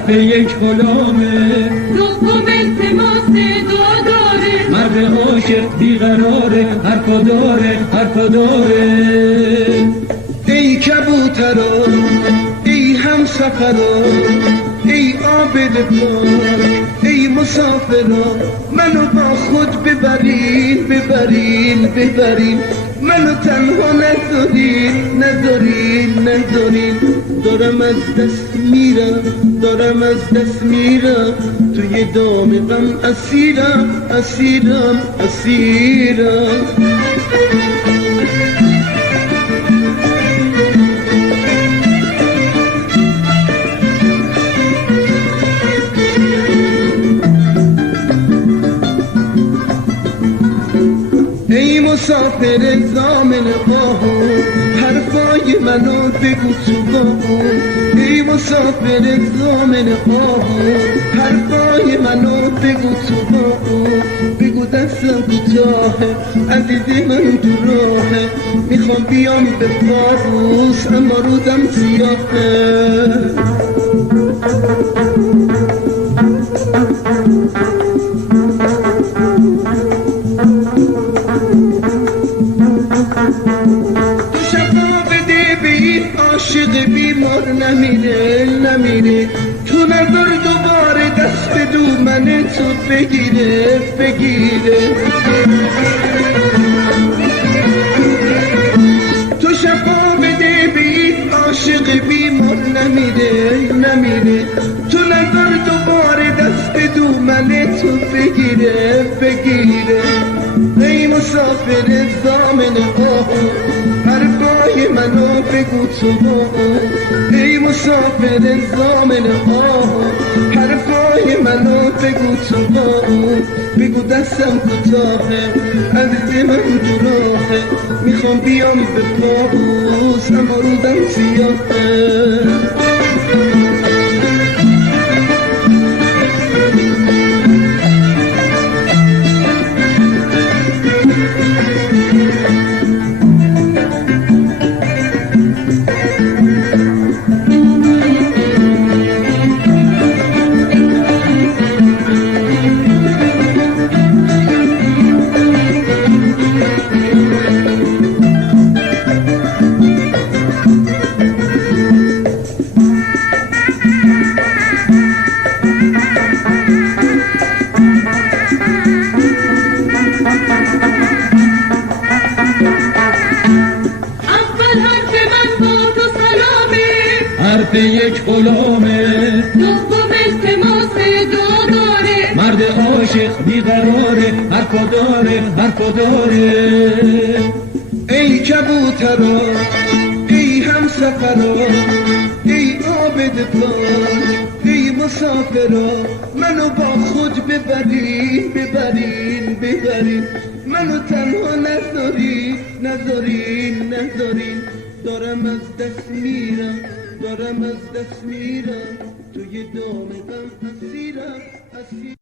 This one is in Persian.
حرف یک غلامه، دوم التماس داداره، مرد عاشق بیقراره، حرفا داره حرفا داره. ای کبوترا ای همسفرا ای عابد پاک ای مسافرا، منو با خود ببرین ببرین ببرین، منو تنها نذارین نذارین نذارین. دارم از دست میرم دارم از دست میرم، توی دام غم اسیرم اسیرم اسیرم. ای مسافر زامن آهو، حرفای منو بگو تو باهو. ای مسافر زامن آهو، حرفای منو بگو تو باهو. بگو دستم کوتاهه، عزیزی من تو راهه، میخوام بیام به پاروس اما روزم سیاهه. عاشق بیمار نمیره نمیره، تو نظر دوباره دست به دومن تو بگیره بگیره. تو شفا بده به این عاشق بیمار نمیره نمیره، تو نظر دوباره دست به دومن تو بگیره بگیره. ای مسافر زامن آهو، حرفای منو بگو تو باهو. ای مسافر زامن آهو، حرفای منو بگو تو باهو. بگو دستم کوتاهه، عزیز من تو راهه، میخوام بیام به پاروس اما روزم سیاهه. حرف یک غلامه، دوم التماس داداره، مرد عاشق بیقراره، حرفا داره حرفا داره. ای کبوترا ای همسفرا ای عابد پاک ای مسافرا، منو با خود ببرین ببرین ببرین، منو تنها نذارین نذارین نذارین. دارم از دست میرم دارم از دست میرم، توی دام غم اسیرم اسیرم.